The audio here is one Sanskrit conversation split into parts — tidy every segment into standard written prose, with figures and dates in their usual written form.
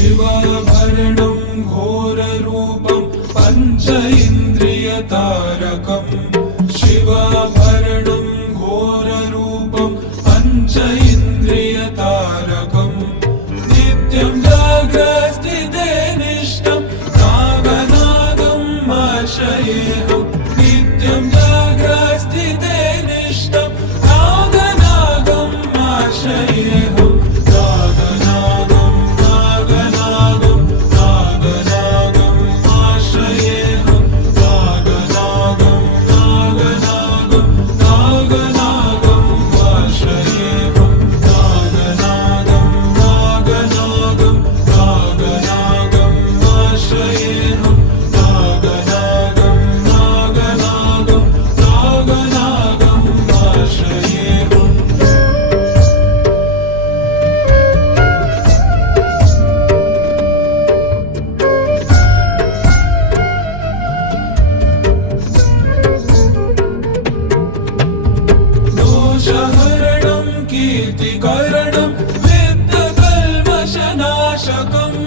शिवाभरणं घोररूपं पञ्च इन्द्रियतारकम् शिवाभरणं घोररूपं पञ्च इन्द्रियतारकम् नित्यं जाग्रस्थिते निष्ठं नागनागम् आश्रयेऽहम् नित्यं जाग्रस्थिते निष्ठं नागनागम् आश्रयेऽहम् दोषहरणं कीर्तिकरणं विद्यकल्मषनाशकम्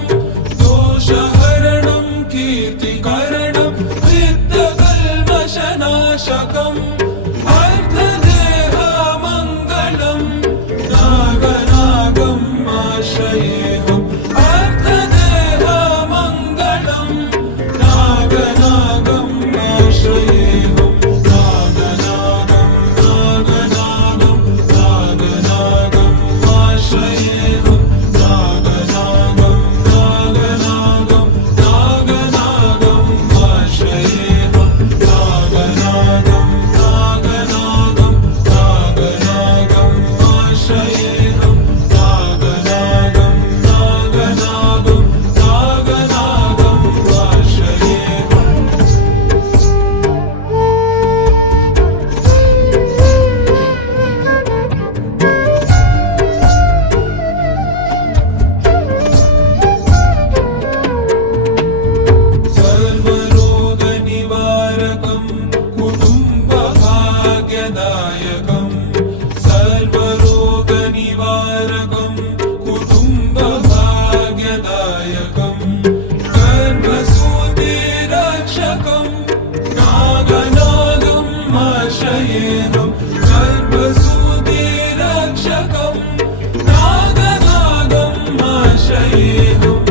दोषहरणं कीर्तिकरणं विद्यकल्मषनाशकम् अर्थदेहमङ्गलं नागनागम् आश्रयेऽहम् अर्थदेहमङ्गलं नागनागम् आश्रयेऽहम् सर्वरोगनिवारकं कुटुम्बभाग्यदायकं गर्भसूतिरक्षकं नागनागम् आश्रयेऽहम् गर्भसूतिरक्षकं नागनागम् आश्रयेऽहम्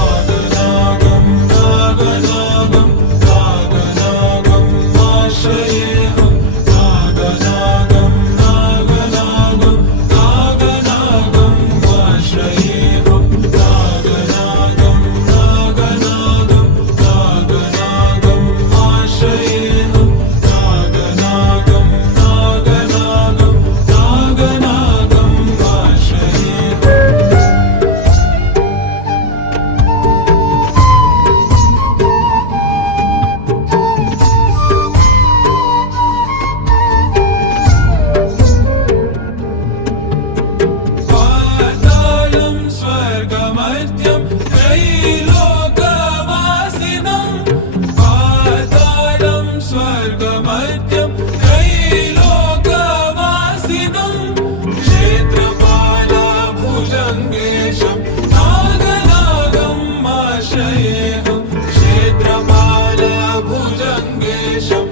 नागनागम् नागनागम् नागनागम् आश्रयेऽहम् नागनागम् नागनागम् नागनागम् आश्रयेऽहम् नागनागम् नागनागम् नागनागम् आश्रयेऽहम् नागनागम् नागनागम् नागनागम् पातालं स्वर्गमर्त्यं त्रैलोकवासिनं पातालं स्वर्गमर्त्यं त्रैलोकवासिनं क्षेत्रपालभुजङ्गेशं नागनागम् आश्रयेऽहम् क्षेत्रपालभुजङ्गेशं